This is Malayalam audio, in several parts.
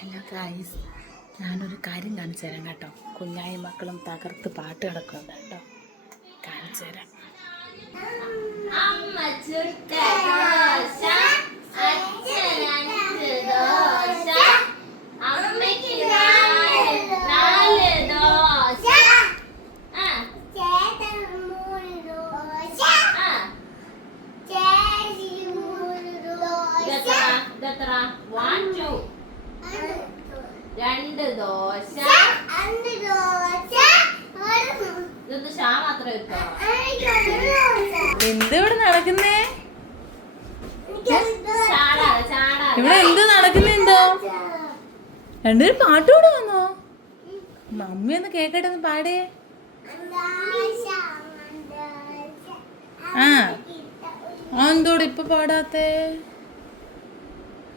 ഹലോ ഗായ്സ്, ഞാനൊരു കാര്യം കാണിച്ചു തരാം കേട്ടോ. കുഞ്ഞായി മക്കളും തകർത്ത് പാട്ട് കിടക്കുന്നുണ്ട് കേട്ടോ. കാണിച്ചു തരാം. രണ്ട് ദോശ ഇതൊന്ന് ഷാ മാത്രം വെക്കോ. എന്ത് ഇവിടെ നടക്കുന്നേ? ചാടാ ഇവിടെ എന്ത് നടക്കുന്നേ? എന്തോ രണ്ടുപേരും പാട്ട് കൂടെ വന്നോ? മമ്മി ഒന്ന് കേക്കട്ടെ, ഒന്ന് പാടേ. എന്തോടെ ഇപ്പൊ പാടാത്തേ?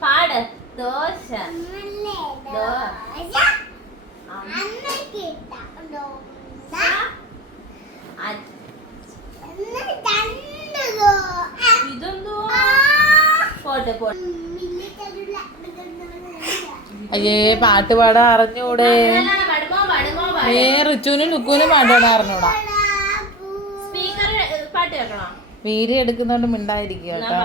പാട്. ദോശ ഇതെന്തോ പോട്ടെ പോട്ടെ. അയ്യേ, പാട്ട് പാടാൻ അറിഞ്ഞൂടെ? റിച്ചുവിനും ലുക്കുവിനും പാട്ട് പാടാൻ അറിഞ്ഞൂടാ. സ്പീക്കർ പാട്ട് കേൾക്കണോ? വീഡിയോ എടുക്കുന്നോണ്ട് മിണ്ടായിരിക്കും കേട്ടോ.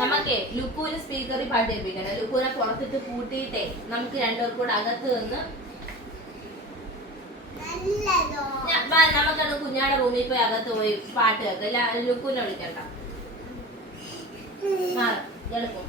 നമുക്ക് ലുക്കുവിന് സ്പീക്കറിൽ പാട്ട് കേൾപ്പിക്കണം. ലുക്കുവിനെ പുറത്തിട്ട് പൂട്ടിയിട്ടേ നമുക്ക് രണ്ടുപേർക്കും കൂടെ അകത്ത് നിന്ന് നമുക്കത് കുഞ്ഞാടെ റൂമിൽ പോയി അകത്ത് പോയി പാട്ട് കേൾക്കാം. ലുക്കുവിനെ വിളിക്കണ്ട. എളുപ്പം